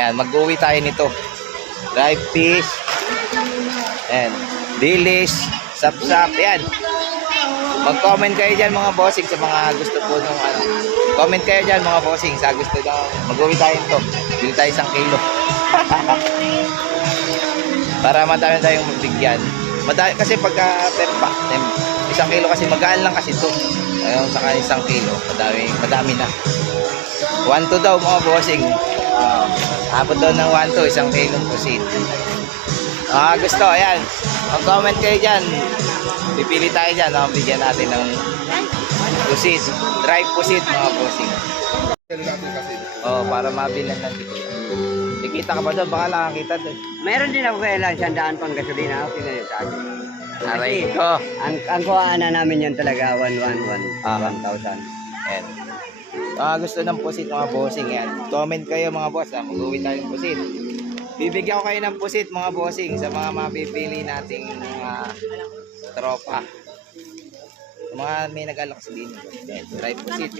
Ayan, mag-uwi tayo nito. Dried fish. Ayan. Dilis. Sap-sap. Ayan. Mag-comment kayo dyan mga bossing sa mga gusto po nung ano. Comment kayo dyan mga bossing sa gusto nyo. Mag-uwi tayo nito. Bili tayo 1 kilo. Para madami tayong magbigyan. Madami, kasi pagka per pack, 1 kilo kasi magaan lang kasi ito. Ayun, saka 1 kilo. Madami na. 1-2 daw mga bossing. Abot daw ng 1-2, 1 kilo pusit. Gusto, ayan. Mag-comment kayo dyan. Pipili tayo dyan. Bigyan natin ng pusit. Dry pusit mga bossing. Para mabilan natin. Kikita ka pa doon, baka nakakita doon. Meron din ako kailan 100 pang gasolina. Okay na yun sa akin. Aray ko. Ang kuhaan na namin yan talaga 1,000. Ayan. Gusto ng pusit mga bossing. Ayan. Comment kayo mga boss. Mag-uwi tayong pusit. Bibigyan ko kayo ng pusit mga bossing sa mga mapipili nating mga tropa. Mga may nag-alok sa din. Dry pusit.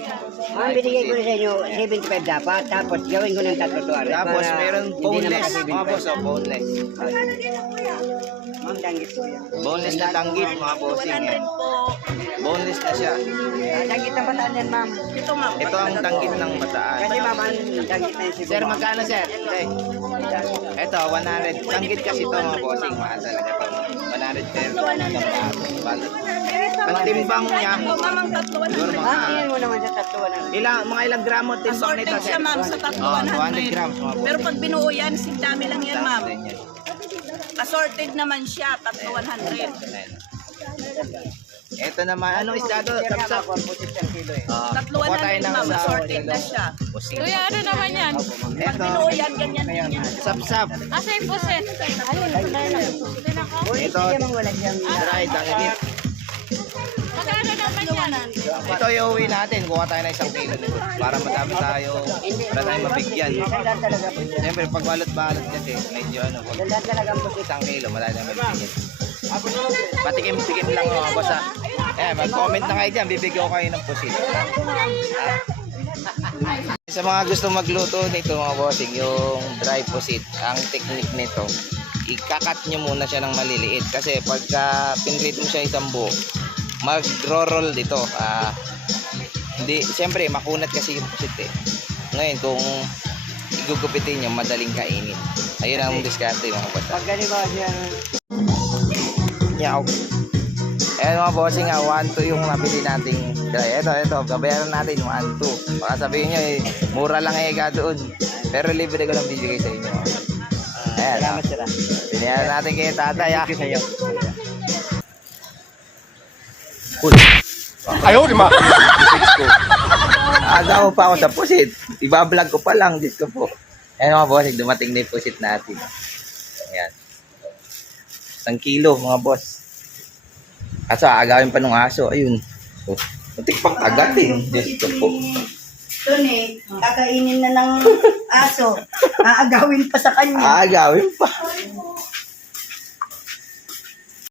Binigay ko na sa inyo 75 dapat. Tapos gawin ko ng 3 to. Tapos meron boneless. Mga boss, boneless. Boneless na tanggit mga bossing. Yan. Boneless na siya. Tanggit na bataan yan, ma'am. Ito ang tanggit ng bataan. Kasi ma'am, tanggit na yung sibo. Sir, magkano sir? Ito, 100. Tanggit kasi ito mga bossing. Mahal talaga ito. 100 per balot. Ang timbang niya. Siguro mga... Iyan mo naman sa 300. Mga ilang gramo timbang Assorted nito siya sir? ma'am sa 200 grams mga bossing. Pero pag binuo yan, dami lang yan ma'am. Ganyan. Assorted naman siya, 100. Ayan. Ito naman, anong isda to? Sapsap. Kuha tayo ng ma'am, assorted na siya. Kuya, ano naman yan? Pag binuo yan, ganyan din yan. Sapsap. Asa yung puset? Ito, dry tanggit. Magkano naman yan? Ito iuwi natin, kuha tayo ng 1 kilo nito. Para madami tayo, para tayo mabigyan. Siyempre, pag balot-balot kasi, medyo ano, pag 1 kilo, malaki na mabigyan. Patikim-tikim lang mga boss ha. Mag-comment na kayo dyan, bibigyan ko kayo ng pusit. Sa mga gusto magluto nito mga bossing, yung dry pusit, ang technique nito, ikakat nyo muna siya ng maliliit. Kasi pagka pinrito mo siya isang buo, mag-roll dito. Hindi, siyempre makunat kasi yung pusit eh. Ngayon kung igugupitin nyo, madaling kainin. Ayun ang diskarte mga boss. Pag ganito ba siya? Yaw. Ayan mga bossing, 1-2 yung nabili nating dry. Ito, babayaran natin 1-2. Baka sabihin nyo, mura lang doon. Pero libre ko lang bibigay sa inyo. Ayan, Salamat sila. binayaran natin kayo tatay ha. Thank you sa'yo. Uy, Ayaw, di ma. agaw pa ako sa pusit. Iba-vlog ko pa lang, Diyos ko po. Ayan mga bossing, dumating na yung pusit natin. Ayan. 1 kilo mga boss. Kaso aagawin pa nung aso. Ayun. So, muntik pang agatin. Diyos ko po. Tony, kakainin na ng aso. Aagawin pa sa kanya. Aagawin pa.